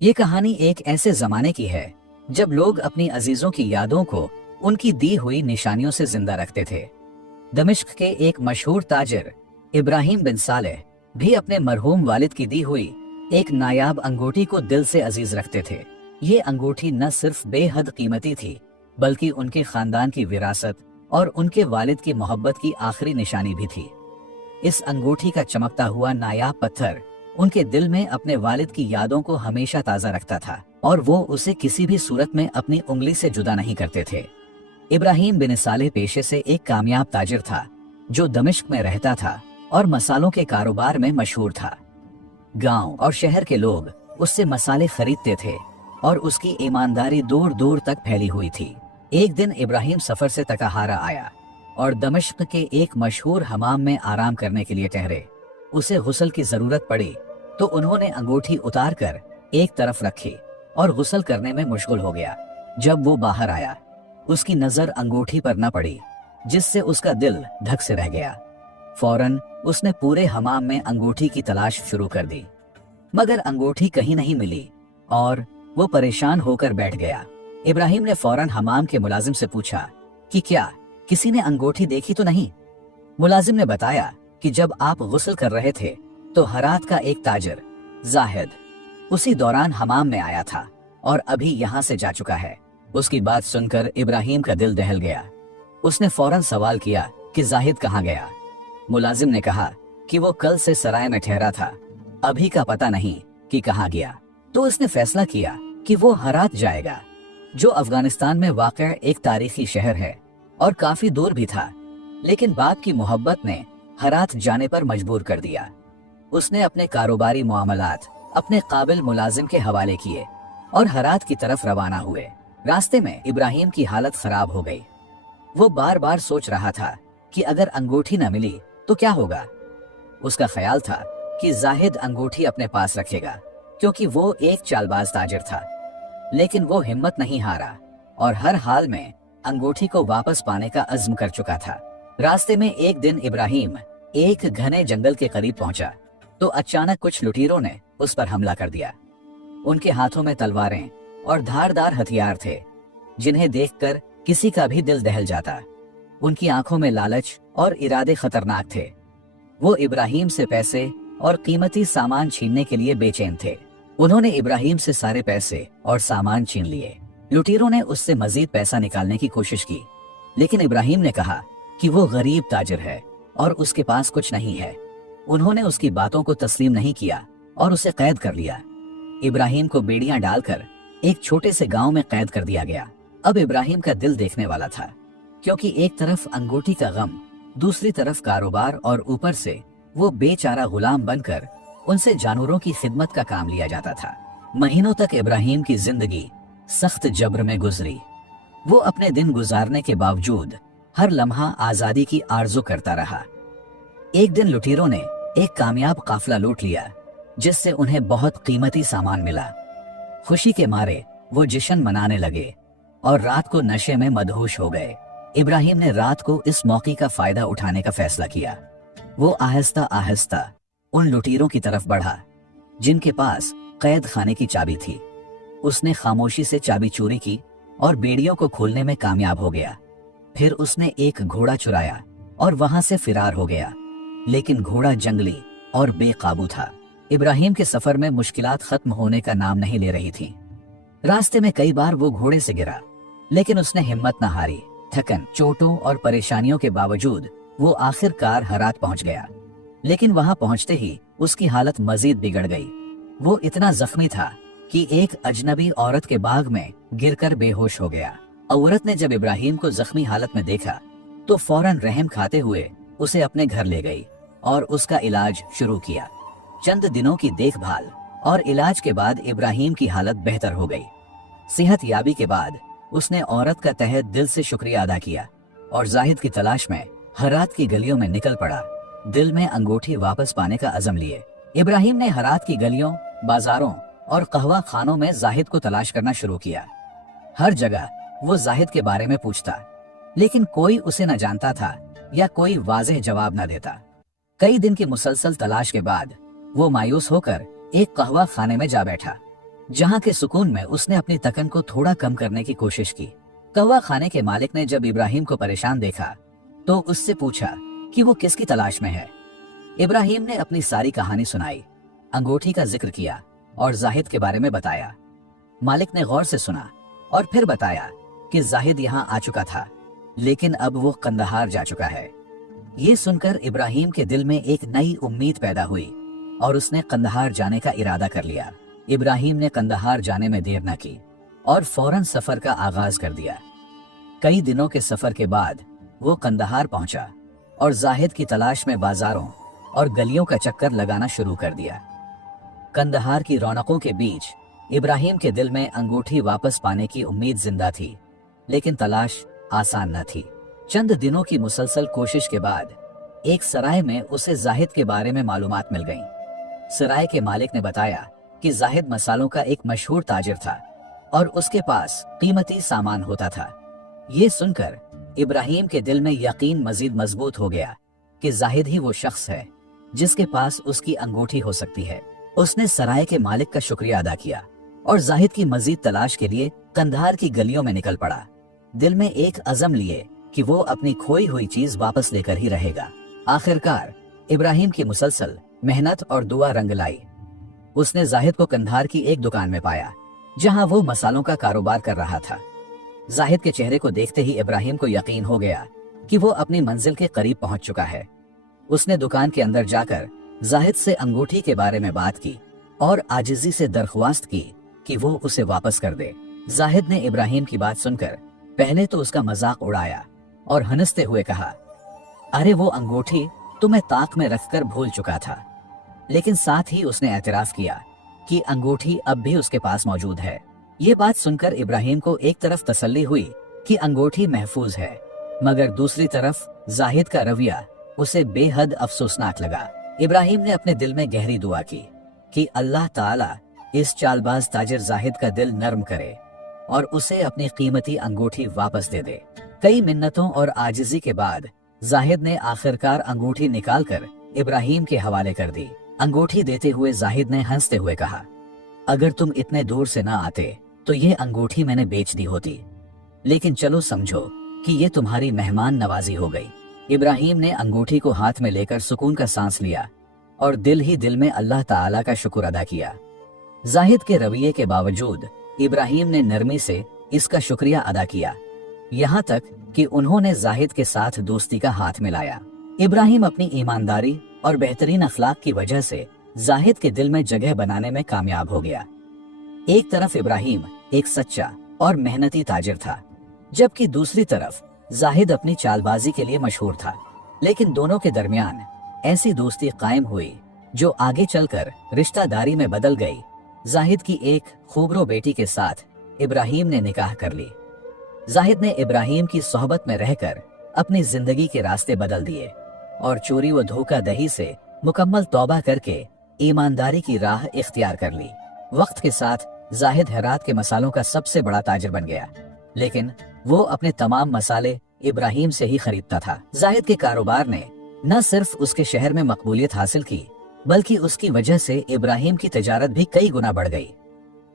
ये कहानी एक ऐसे जमाने की है जब लोग अपनी अजीजों की यादों को उनकी दी हुई निशानियों से जिंदा रखते थे। दमिश्क के एक मशहूर ताजिर इब्राहिम बिन सालेह भी अपने मरहूम वालिद की दी हुई एक नायाब अंगूठी को दिल से अजीज रखते थे। ये अंगूठी न सिर्फ बेहद कीमती थी बल्कि उनके खानदान की विरासत और उनके वालिद की मोहब्बत की आखिरी निशानी भी थी। इस अंगूठी का चमकता हुआ नायाब पत्थर उनके दिल में अपने वालिद की यादों को हमेशा ताज़ा रखता था और वो उसे किसी भी सूरत में अपनी उंगली से जुदा नहीं करते थे। इब्राहिम बिन सालेह पेशे से एक कामयाब ताजिर था जो दमिश्क में रहता था और मसालों के कारोबार में मशहूर था। गांव और शहर के लोग उससे मसाले खरीदते थे और उसकी ईमानदारी दूर दूर तक फैली हुई थी। एक दिन इब्राहिम सफर से थका-हारा आया और दमिश्क के एक मशहूर हमाम में आराम करने के लिए ठहरे। उसे गुस्ल की जरूरत पड़ी तो उन्होंने अंगूठी उतार कर एक तरफ रखी और गुस्ल करने में मुश्किल हो गया। जब वो बाहर आया उसकी नजर अंगूठी पर न पड़ी जिससे उसका दिल धक से रह गया। फौरन उसने पूरे हमाम में अंगूठी की तलाश शुरू कर दी मगर अंगूठी कहीं नहीं मिली और वो परेशान होकर बैठ गया। इब्राहिम ने फौरन हमाम के मुलाजिम से पूछा कि क्या किसी ने अंगूठी देखी तो नहीं। मुलाजिम ने बताया कि जब आप गुस्ल कर रहे थे तो हरात का एक ताजिर जाहिद उसी दौरान हमाम में आया था और अभी यहाँ से जा चुका है। उसकी बात सुनकर इब्राहिम का दिल दहल गया। उसने फौरन सवाल किया कि जाहिद कहाँ गया। मुलाजिम ने कहा कि वो कल से सराय में ठहरा था, अभी का पता नहीं कि कहाँ गया। तो उसने फैसला किया कि वो हरात जाएगा जो अफगानिस्तान में वाक़ एक तारीखी शहर है और काफी दूर भी था, लेकिन बाप की मोहब्बत ने हरात जाने पर मजबूर कर दिया। उसने अपने कारोबारी मामलात अपने काबिल मुलाजिम के हवाले किए और हरात की तरफ रवाना हुए। रास्ते में इब्राहिम की हालत खराब हो गई। वो बार बार सोच रहा था कि अगर अंगूठी न मिली तो क्या होगा। उसका ख्याल था कि जाहिद अंगूठी अपने पास रखेगा क्योंकि वो एक चालबाज ताजिर था, लेकिन वो हिम्मत नहीं हारा और हर हाल में अंगूठी को वापस पाने का अज़्म कर चुका था। रास्ते में एक दिन इब्राहिम एक घने जंगल के करीब पहुंचा तो अचानक कुछ लुटेरों ने उस पर हमला कर दिया। उनके हाथों में तलवारें और धारदार हथियार थे जिन्हें देखकर किसी का भी दिल दहल जाता। उनकी आंखों में लालच और इरादे खतरनाक थे। वो इब्राहिम से पैसे और कीमती सामान छीनने के लिए बेचैन थे। उन्होंने इब्राहिम से सारे पैसे और सामान छीन लिए। लुटेरों ने उससे मजीद पैसा निकालने की कोशिश की, लेकिन इब्राहिम ने कहा कि वो गरीब ताजिर है और उसके पास कुछ नहीं है। उन्होंने उसकी बातों को तस्लीम नहीं किया और उसे कैद कर लिया। इब्राहिम को बेड़ियां डालकर एक छोटे से गांव में कैद कर दिया गया। अब इब्राहिम का दिल देखने वाला था क्योंकि एक तरफ अंगूठी का गम, दूसरी तरफ कारोबार और ऊपर से वो बेचारा गुलाम बनकर उनसे जानवरों की खिदमत का काम लिया जाता था। महीनों तक इब्राहिम की जिंदगी सख्त जब्र में गुजरी। वो अपने दिन गुजारने के बावजूद हर लम्हा आजादी की आरज़ू करता रहा। एक दिन लुटेरों ने एक कामयाब काफिला लूट लिया जिससे उन्हें बहुत कीमती सामान मिला। खुशी के मारे वो जश्न मनाने लगे और रात को नशे में मदहोश हो गए। इब्राहिम ने रात को इस मौके का फायदा उठाने का फैसला किया। वो आहिस्ता आहिस्ता उन लुटेरों की तरफ बढ़ा जिनके पास कैद खाने की चाबी थी। उसने खामोशी से चाबी चोरी की और बेड़ियों को खोलने में कामयाब हो गया। फिर उसने एक घोड़ा चुराया और वहां से फिरार हो गया, लेकिन घोड़ा जंगली और बेकाबू था। इब्राहिम के सफर में मुश्किलात खत्म होने का नाम नहीं ले रही थी। रास्ते में कई बार वो घोड़े से गिरा, लेकिन उसने हिम्मत न हारी। थकन, चोटों और परेशानियों के बावजूद वो आखिरकार हरात पहुंच गया, लेकिन वहां पहुंचते ही उसकी हालत मजीद बिगड़ गई। वो इतना जख्मी था कि एक अजनबी औरत के बाग में गिरकर बेहोश हो गया। औरत ने जब इब्राहिम को जख्मी हालत में देखा तो फौरन रहम खाते हुए उसे अपने घर ले गई और उसका इलाज शुरू किया। चंद दिनों की देखभाल और इलाज के बाद इब्राहिम की हालत बेहतर हो गई। सेहत याबी के बाद उसने औरत का तहे दिल से शुक्रिया अदा किया और जाहिद की तलाश में हरात की गलियों में निकल पड़ा, दिल में अंगूठी वापस पाने का अज़म लिए। इब्राहिम ने हरात की गलियों, बाजारों और कहवा खानों में जाहिद को तलाश करना शुरू किया। हर जगह वो जाहिद के बारे में पूछता, लेकिन कोई उसे न जानता था या कोई वाज़ेह जवाब न देता। कई दिन की मुसलसल तलाश के बाद वो मायूस होकर एक कहवा खाने में जा बैठा। जहां के सुकून में उसने अपनी तकन को थोड़ा कम करने की कोशिश की। कौवा खाने के मालिक ने जब इब्राहिम को परेशान देखा तो उससे पूछा कि वो किसकी तलाश में है। इब्राहिम ने अपनी सारी कहानी सुनाई, अंगूठी का जिक्र किया और जाहिद के बारे में बताया। मालिक ने गौर से सुना और फिर बताया कि जाहिद यहाँ आ चुका था, लेकिन अब वो कंदहार जा चुका है। ये सुनकर इब्राहिम के दिल में एक नई उम्मीद पैदा हुई और उसने कंदहार जाने का इरादा कर लिया। इब्राहिम ने कंदहार जाने में देर न की और फौरन सफर का आगाज कर दिया। कई दिनों के सफर के बाद वो कंदहार पहुंचा और जाहिद की तलाश में बाजारों और गलियों का चक्कर लगाना शुरू कर दिया। कंदहार की रौनकों के बीच इब्राहिम के दिल में अंगूठी वापस पाने की उम्मीद जिंदा थी, लेकिन तलाश आसान न थी। चंद दिनों की मुसलसल कोशिश के बाद एक सराय में उसे जाहिद के बारे में मालूमात मिल गईं। सराय के मालिक ने बताया कि जाहिद मसालों का एक मशहूर ताजिर था और उसके पास कीमती सामान होता था। ये सुनकर इब्राहिम के दिल में यकीन मजीद मजबूत हो गया कि जाहिद ही वो शख्स है जिसके पास उसकी अंगूठी हो सकती है। उसने सराय के मालिक का शुक्रिया अदा किया और जाहिद की मजीद तलाश के लिए कंधार की गलियों में निकल पड़ा, दिल में एक अज़म लिए कि वो अपनी खोई हुई चीज वापस लेकर ही रहेगा। आखिरकार इब्राहिम की मुसलसल मेहनत और दुआ रंग लाई। उसने जाहिद को कंधार की एक दुकान में पाया जहां वो मसालों का कारोबार कर रहा था। जाहिद के चेहरे को देखते ही इब्राहिम को यकीन हो गया कि वो अपनी मंजिल के करीब पहुंच चुका है। उसने दुकान के अंदर जाकर जाहिद से अंगूठी के बारे में बात की और आजिजी से दरख्वास्त की कि वो उसे वापस कर दे। जाहिद ने इब्राहिम की बात सुनकर पहले तो उसका मजाक उड़ाया और हंसते हुए कहा, अरे वो अंगूठी तो मैं ताक में रखकर भूल चुका था। लेकिन साथ ही उसने एतराफ किया कि अंगूठी अब भी उसके पास मौजूद है। ये बात सुनकर इब्राहिम को एक तरफ तसल्ली हुई कि अंगूठी महफूज है, मगर दूसरी तरफ जाहिद का रवैया उसे बेहद अफसोसनाक लगा। इब्राहिम ने अपने दिल में गहरी दुआ की कि अल्लाह ताला इस चालबाज ताजिर जाहिद का दिल नर्म करे और उसे अपनी कीमती अंगूठी वापस दे दे। कई मिन्नतों और आजिजी के बाद जाहिद ने आखिरकार अंगूठी निकालकर इब्राहिम के हवाले कर दी। अंगूठी देते हुए जाहिद ने हंसते हुए कहा, अगर तुम इतने दूर से ना आते तो ये अंगूठी मैंने बेच दी होती, लेकिन चलो समझो कि ये तुम्हारी मेहमान नवाजी हो गई। इब्राहिम ने अंगूठी को हाथ में लेकर सुकून का सांस लिया और दिल ही दिल में अल्लाह ताला का शुक्र अदा किया। जाहिद के रवैये के बावजूद इब्राहिम ने नरमी से इसका शुक्रिया अदा किया, यहाँ तक कि उन्होंने जाहिद के साथ दोस्ती का हाथ मिलाया। इब्राहिम अपनी ईमानदारी और बेहतरीन अखलाक की वजह से जाहिद के दिल में जगह बनाने में कामयाब हो गया। एक तरफ इब्राहिम एक सच्चा और मेहनती ताजिर था, जबकि दूसरी तरफ जाहिद अपनी चालबाजी के लिए मशहूर था। लेकिन दोनों के दरमियान ऐसी दोस्ती कायम हुई जो आगे चलकर रिश्तेदारी में बदल गई। जाहिद की एक खूबरो बेटी के साथ इब्राहिम ने निकाह कर ली। जाहिद ने इब्राहिम की सोहबत में रहकर अपनी जिंदगी के रास्ते बदल दिए और चोरी व धोखाधड़ी से मुकम्मल तौबा करके ईमानदारी की राह इख्तियार कर ली। वक्त के साथ जाहिद हेरात के मसालों का सबसे बड़ा ताजिर बन गया, लेकिन वो अपने तमाम मसाले इब्राहिम से ही खरीदता था। जाहिद के कारोबार ने न सिर्फ उसके शहर में मकबूलियत हासिल की, बल्कि उसकी वजह से इब्राहिम की तिजारत भी कई गुना बढ़ गई।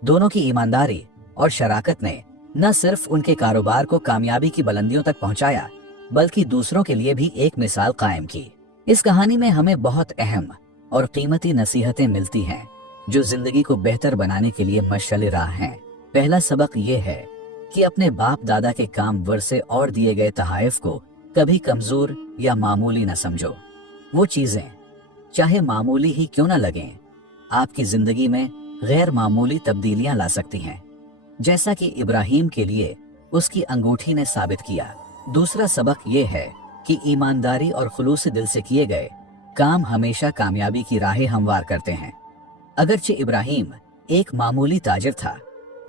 दोनों की ईमानदारी और शराकत ने न सिर्फ उनके कारोबार को कामयाबी की बुलंदियों तक पहुंचाया, बल्कि दूसरों के लिए भी एक मिसाल कायम की। इस कहानी में हमें बहुत अहम और कीमती नसीहतें मिलती हैं जो जिंदगी को बेहतर बनाने के लिए मशअल राह हैं। पहला सबक ये है कि अपने बाप दादा के काम वर्से और दिए गए तहाइफ को कभी कमजोर या मामूली न समझो। वो चीजें चाहे मामूली ही क्यों न लगें, आपकी जिंदगी में गैर मामूली तब्दीलियां ला सकती हैं, जैसा कि इब्राहिम के लिए उसकी अंगूठी ने साबित किया। दूसरा सबक ये है कि ईमानदारी और खुलूस दिल से किए गए काम हमेशा कामयाबी की राहें हमवार करते हैं। अगरचे इब्राहिम एक मामूली ताजिर था,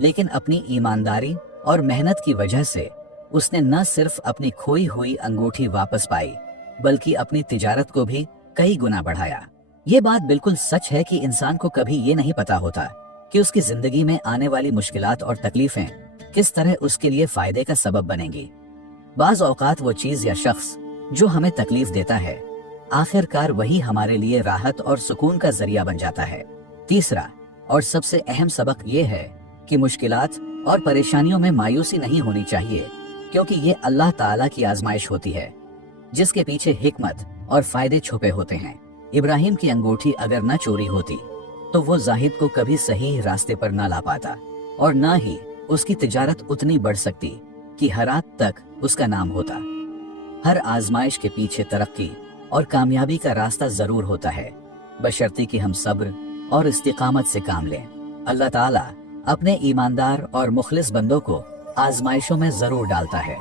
लेकिन अपनी ईमानदारी और मेहनत की वजह से उसने न सिर्फ अपनी खोई हुई अंगूठी वापस पाई, बल्कि अपनी तिजारत को भी कई गुना बढ़ाया। ये बात बिल्कुल सच है कि इंसान को कभी ये नहीं पता होता कि उसकी जिंदगी में आने वाली मुश्किलात और तकलीफें किस तरह उसके लिए फायदे का सबब बनेंगी। बाज औकात वो चीज या शख्स जो हमें तकलीफ देता है, आखिरकार वही हमारे लिए राहत और सुकून का जरिया बन जाता है। तीसरा, और सबसे अहम सबक ये है कि मुश्किलात और परेशानियों में मायूसी नहीं होनी चाहिए, क्योंकि ये अल्लाह ताला की आजमाइश होती है जिसके पीछे हिकमत और फायदे छुपे होते हैं। इब्राहिम की अंगूठी अगर न चोरी होती तो वो जाहिद को कभी सही रास्ते पर न ला पाता, और न ही उसकी तिजारत उतनी बढ़ सकती कि हरात तक उसका नाम होता। हर आजमाइश के पीछे तरक्की और कामयाबी का रास्ता जरूर होता है, बशर्ते कि हम सब्र और इस्तिकामत से काम लें। अल्लाह ताला अपने ईमानदार और मुखलिस बंदों को आजमाइशों में जरूर डालता है,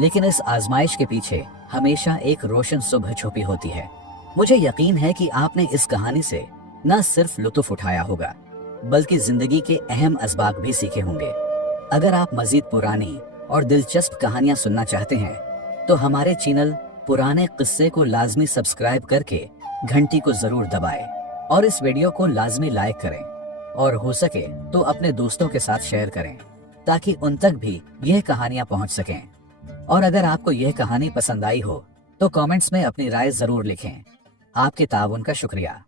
लेकिन इस आजमाइश के पीछे हमेशा एक रोशन सुबह छुपी होती है। मुझे यकीन है कि आपने इस कहानी से न सिर्फ लुत्फ उठाया होगा, बल्कि जिंदगी के अहम असबाक भी सीखे होंगे। अगर आप मजीद पुरानी और दिलचस्प कहानियां सुनना चाहते हैं तो हमारे चैनल पुराने किस्से को लाजमी सब्सक्राइब करके घंटी को जरूर दबाएं और इस वीडियो को लाजमी लाइक करें, और हो सके तो अपने दोस्तों के साथ शेयर करें ताकि उन तक भी यह कहानियां पहुंच सकें। और अगर आपको यह कहानी पसंद आई हो तो कमेंट्स में अपनी राय जरूर लिखें। आपके ताउन का शुक्रिया।